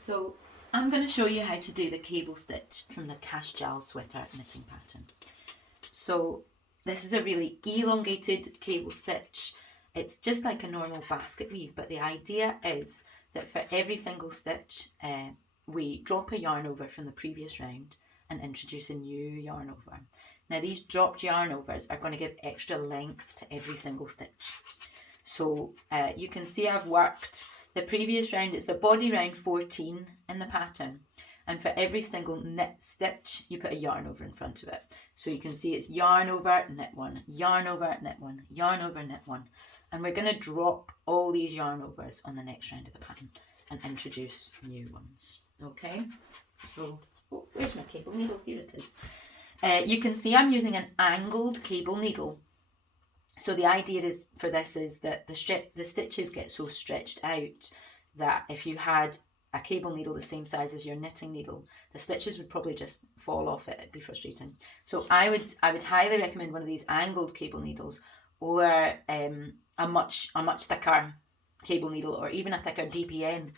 So I'm going to show you how to do the cable stitch from the Caisteal Sweater knitting pattern. So this is a really elongated cable stitch. It's just like a normal basket weave, but the idea is that for every single stitch we drop a yarn over from the previous round and introduce a new yarn over. Now these dropped yarn overs are going to give extra length to every single stitch. So you can see I've worked the previous round. It's the body round 14 in the pattern, and for every single knit stitch you put a yarn over in front of it. So you can see it's yarn over, knit one, yarn over, knit one, yarn over, knit one, and we're going to drop all these yarn overs on the next round of the pattern and introduce new ones. Okay, so where's my cable needle? Here it is. You can see I'm using an angled cable needle. So the idea is for this is that the stitches get so stretched out that if you had a cable needle the same size as your knitting needle, the stitches would probably just fall off it. It'd be frustrating. So I would highly recommend one of these angled cable needles, or a much thicker cable needle, or even a thicker DPN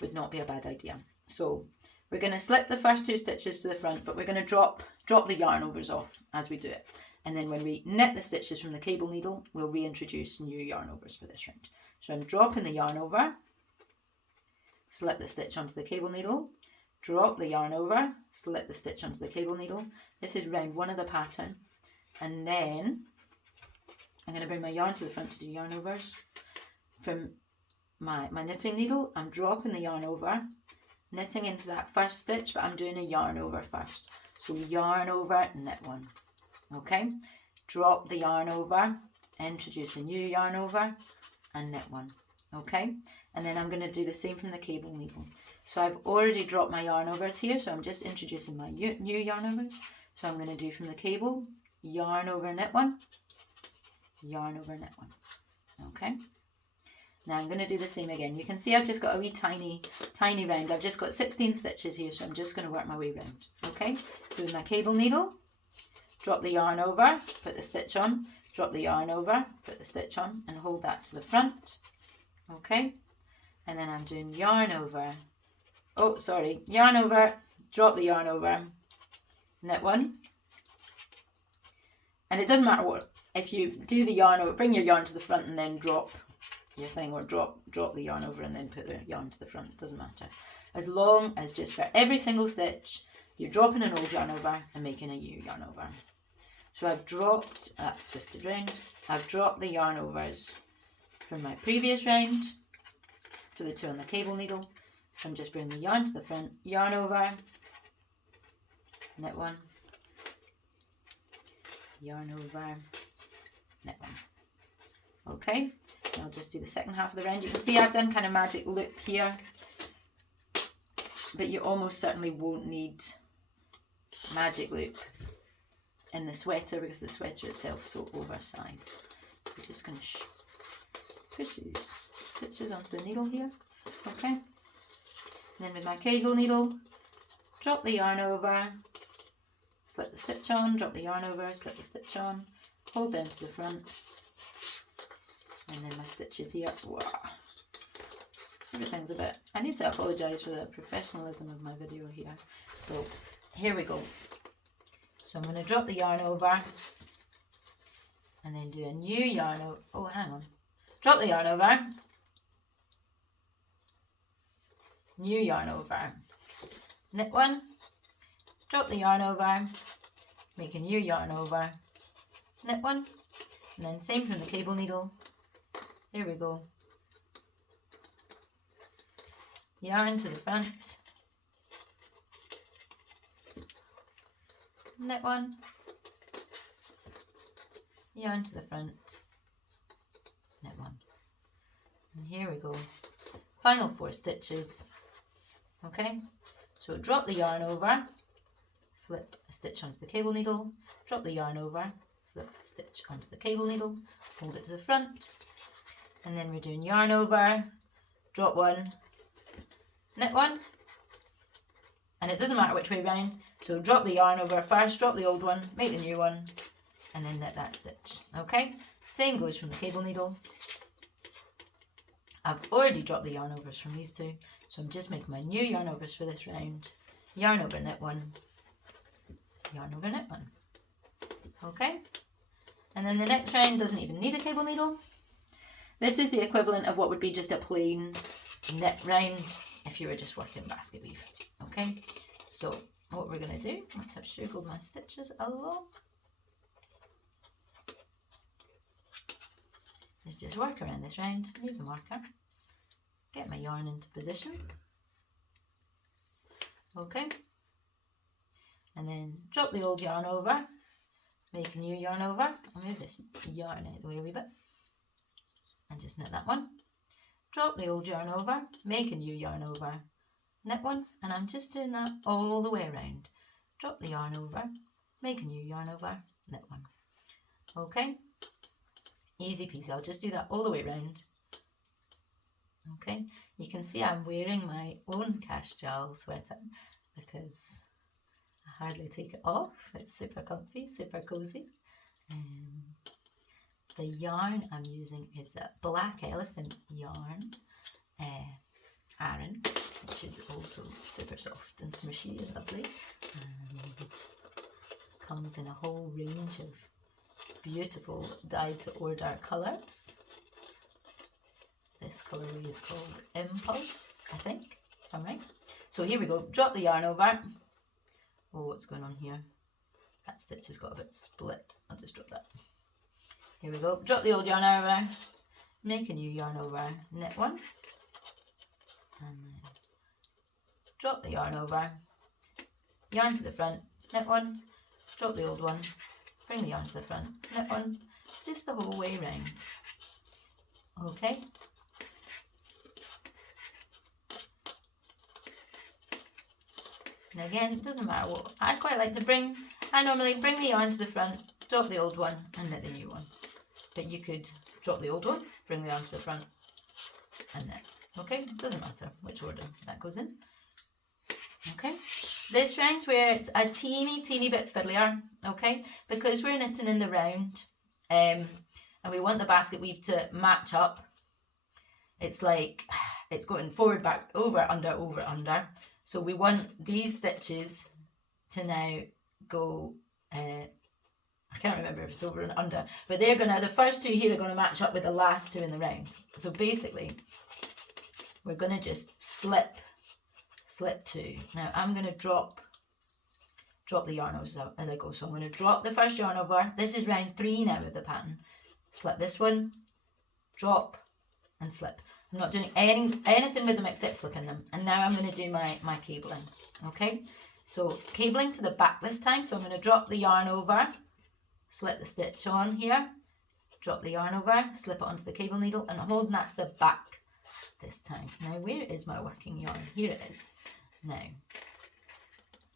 would not be a bad idea. So we're going to slip the first two stitches to the front, but we're going to drop the yarn overs off as we do it. And then when we knit the stitches from the cable needle, we'll reintroduce new yarn overs for this round. So I'm dropping the yarn over, slip the stitch onto the cable needle, drop the yarn over, slip the stitch onto the cable needle. This is round one of the pattern. And then I'm going to bring my yarn to the front to do yarn overs. From my knitting needle, I'm dropping the yarn over, knitting into that first stitch, but I'm doing a yarn over first. So yarn over, knit one. Okay, drop the yarn over, introduce a new yarn over, and knit one. Okay, and then I'm going to do the same from the cable needle. So I've already dropped my yarn overs here, so I'm just introducing my new yarn overs. So I'm going to do from the cable, yarn over, knit one, yarn over, knit one. Okay, now I'm going to do the same again. You can see I've just got a wee tiny round. I've just got 16 stitches here, so I'm just going to work my way round. Okay, so with my cable needle, drop the yarn over, put the stitch on, drop the yarn over, put the stitch on, and hold that to the front. Okay, and then I'm doing yarn over, yarn over, drop the yarn over, knit one. And it doesn't matter what, if you do the yarn over, bring your yarn to the front and then drop your thing, or drop the yarn over and then put the yarn to the front. It doesn't matter, as long as just for every single stitch you're dropping an old yarn over and making a new yarn over. So I've dropped, that's twisted round, I've dropped the yarn overs from my previous round for the two on the cable needle. So I'm just bringing the yarn to the front, yarn over, knit one, yarn over, knit one. Okay, and I'll just do the second half of the round. You can see I've done kind of magic loop here, but you almost certainly won't need magic loop in the sweater because the sweater itself is so oversized. So I'm just going to push these stitches onto the needle here. Okay, and then with my cable needle, drop the yarn over, slip the stitch on, drop the yarn over, slip the stitch on, hold them to the front, and then my stitches here. Wow, everything's a bit, I need to apologise for the professionalism of my video here. So here we go. So I'm going to drop the yarn over and then do a new yarn over. Oh, hang on. Drop the yarn over, new yarn over, knit one, drop the yarn over, make a new yarn over, knit one, and then same from the cable needle. Here we go. Yarn to the front, knit one, yarn to the front, knit one, and here we go. Final 4 stitches. Okay, so drop the yarn over, slip a stitch onto the cable needle, drop the yarn over, slip a stitch onto the cable needle, hold it to the front, and then we're doing yarn over, drop one, knit one, and it doesn't matter which way round. So drop the yarn over first, drop the old one, make the new one, and then knit that stitch. Okay, same goes from the cable needle. I've already dropped the yarn overs from these two, so I'm just making my new yarn overs for this round. Yarn over, knit one, yarn over, knit one. Okay, and then the next round doesn't even need a cable needle. This is the equivalent of what would be just a plain knit round if you were just working basket weave. Okay, so what we're going to do, let's have circled my stitches along, is just work around this round, move the marker, get my yarn into position. Okay, and then drop the old yarn over, make a new yarn over. I'll move this yarn out of the way a wee bit and just knit that one. Drop the old yarn over, make a new yarn over, knit one, and I'm just doing that all the way around. Drop the yarn over, make a new yarn over, knit one. Okay, easy peasy. I'll just do that all the way around. Okay, you can see I'm wearing my own Caisteal sweater because I hardly take it off. It's super comfy, super cozy. The yarn I'm using is a black elephant yarn, Aran, which is also super soft and smushy and lovely, and comes in a whole range of beautiful dyed to order colours. This colourway is called Impulse, I think, if I'm right. So here we go, drop the yarn over. Oh, what's going on here? That stitch has got a bit split. I'll just drop that. Here we go, drop the old yarn over, make a new yarn over, knit one, and then drop the yarn over, yarn to the front, knit one, drop the old one, bring the yarn to the front, knit one, just the whole way round. Okay. And again, it doesn't matter what. I quite like to bring, I normally bring the yarn to the front, drop the old one and knit the new one. But you could drop the old one, bring the yarn to the front and knit. Okay, it doesn't matter which order that goes in. Okay, this round's where it's a teeny bit fiddlier, okay, because we're knitting in the round and we want the basket weave to match up. It's like, it's going forward, back, over, under. So we want these stitches to now go, I can't remember if it's over and under, but they're gonna, the first two here are gonna match up with the last two in the round. So basically, we're gonna just slip two. Now I'm gonna drop the yarn over as I go. So I'm gonna drop the first yarn over. This is round 3 now with the pattern. Slip this one, drop and slip. I'm not doing anything with them except slipping them. And now I'm going to do my cabling. Okay, so cabling to the back this time. So I'm going to drop the yarn over, slip the stitch on here, drop the yarn over, slip it onto the cable needle, and holding that to the back this time. Now where is my working yarn? Here it is. Now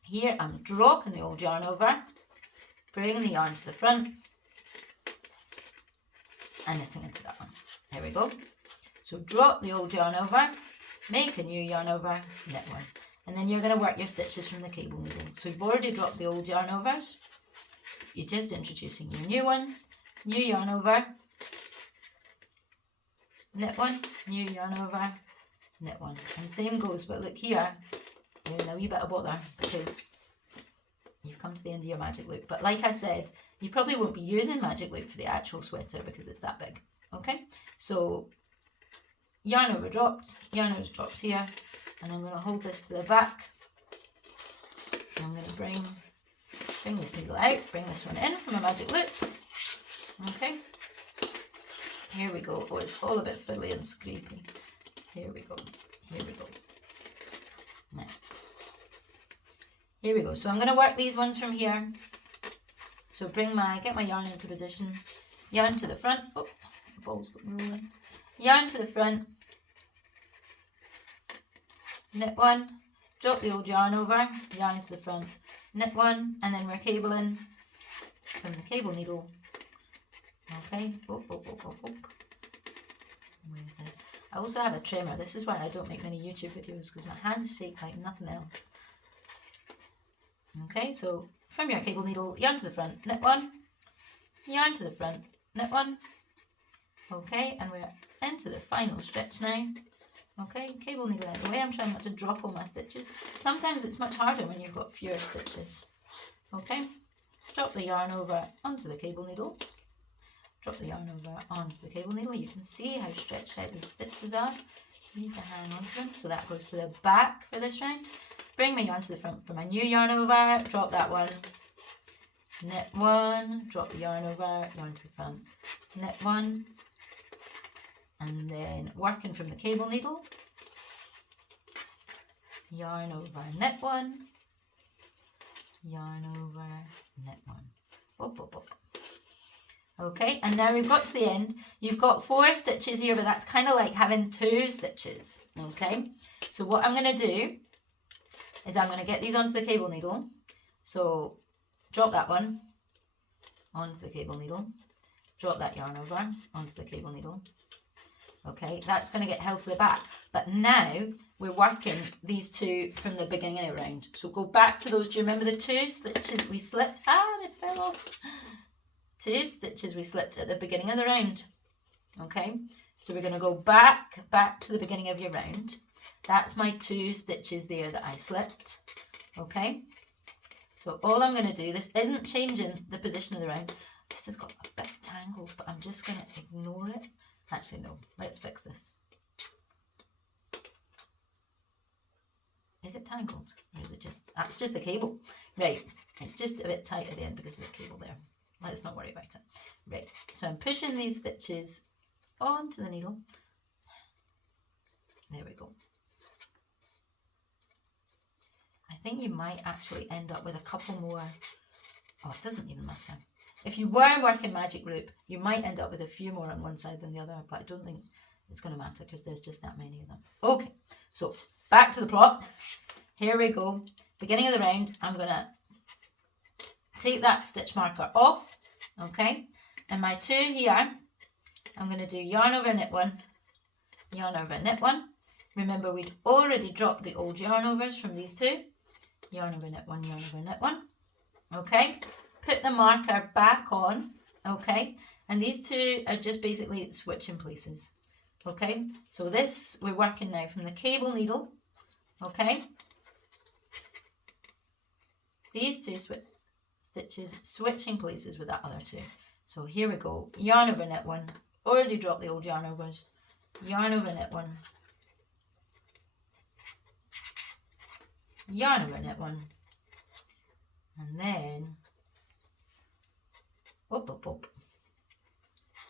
here I'm dropping the old yarn over, bringing the yarn to the front and knitting into that one. There we go. So drop the old yarn over, make a new yarn over, knit one. And then you're going to work your stitches from the cable needle. So you've already dropped the old yarn overs. So you're just introducing your new ones. New yarn over, knit one, new yarn over, knit one. And same goes, but look here, you're in a wee bit of bother because you've come to the end of your magic loop. But like I said, you probably won't be using magic loop for the actual sweater because it's that big. Okay, so yarn over dropped, yarn over dropped here, and I'm going to hold this to the back. And I'm going to bring this needle out, bring this one in from a magic loop. Okay, here we go. Oh, it's all a bit fiddly and scrapey. Here we go. Now, here we go. So I'm going to work these ones from here. So get my yarn into position, yarn to the front. Oh, the ball's got rolling. Yarn to the front, knit one, drop the old yarn over, yarn to the front, knit one, and then we're cabling from the cable needle. Okay, Where is this? I also have a trimmer. This is why I don't make many YouTube videos because my hands shake like nothing else. Okay, so from your cable needle, yarn to the front, knit one, yarn to the front, knit one, Okay, and we're into the final stitch now. Okay, cable needle out of the way. I'm trying not to drop all my stitches. Sometimes it's much harder when you've got fewer stitches. Okay, drop the yarn over onto the cable needle. Drop the yarn over onto the cable needle. You can see how stretched out these stitches are. You need to hang on to them. So that goes to the back for this round. Bring my yarn to the front for my new yarn over. Drop that one. Knit one. Drop the yarn over. Yarn to the front. Knit one. And then working from the cable needle. Yarn over, knit one. Yarn over, knit one. Up, up, up. Okay, and now we've got to the end. You've got 4 stitches here, but that's kind of like having 2 stitches. Okay, so what I'm going to do is I'm going to get these onto the cable needle. So drop that one onto the cable needle. Drop that yarn over onto the cable needle. Okay, that's going to get held to the back. But now we're working these 2 from the beginning of the round. So go back to those. Do you remember the 2 stitches we slipped? Ah, they fell off. 2 stitches we slipped at the beginning of the round. Okay, so we're going to go back to the beginning of your round. That's my 2 stitches there that I slipped. Okay, so all I'm going to do, this isn't changing the position of the round. This has got a bit tangled, but I'm just going to ignore it. Actually, no, let's fix this. Is it tangled? Or is it just, that's just the cable. Right, it's just a bit tight at the end because of the cable there. Let's not worry about it. Right, so I'm pushing these stitches onto the needle. There we go. I think you might actually end up with a couple more. Oh, it doesn't even matter. If you were working magic loop, you might end up with a few more on one side than the other, but I don't think it's going to matter because there's just that many of them. Okay, so back to the plot. Here we go. Beginning of the round, I'm going to take that stitch marker off, okay? And my 2 here, I'm going to do yarn over knit one, yarn over knit one. Remember, we'd already dropped the old yarn overs from these 2. Yarn over knit one, yarn over knit one. Okay, put the marker back on, okay? And these 2 are just basically switching places, okay? So this, we're working now from the cable needle, okay? These 2 stitches switching places with that other 2. So here we go, yarn over knit one, already dropped the old yarn overs, yarn over knit one, yarn over knit one, and then up, up, up.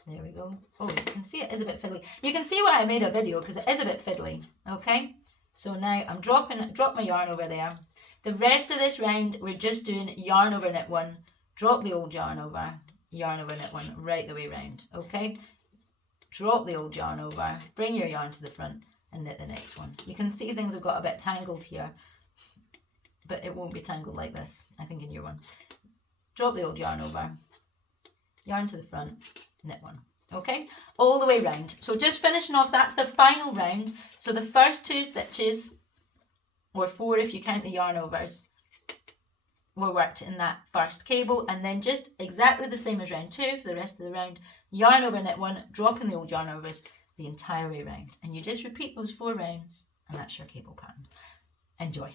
There we go. Oh, you can see it is a bit fiddly. You can see why I made a video, because it is a bit fiddly. Okay, so now I'm drop my yarn over there. The rest of this round, we're just doing yarn over knit one, drop the old yarn over knit one, right the way round. Okay, drop the old yarn over, bring your yarn to the front, and knit the next one. You can see things have got a bit tangled here, but it won't be tangled like this, I think, in your one. Drop the old yarn over, yarn to the front, knit one. Okay, all the way round. So just finishing off, that's the final round. So the first 2 stitches, or 4 if you count the yarn overs, were worked in that first cable, and then just exactly the same as round 2 for the rest of the round, yarn over knit one, dropping the old yarn overs the entire way round. And you just repeat those 4 rounds, and that's your cable pattern. Enjoy.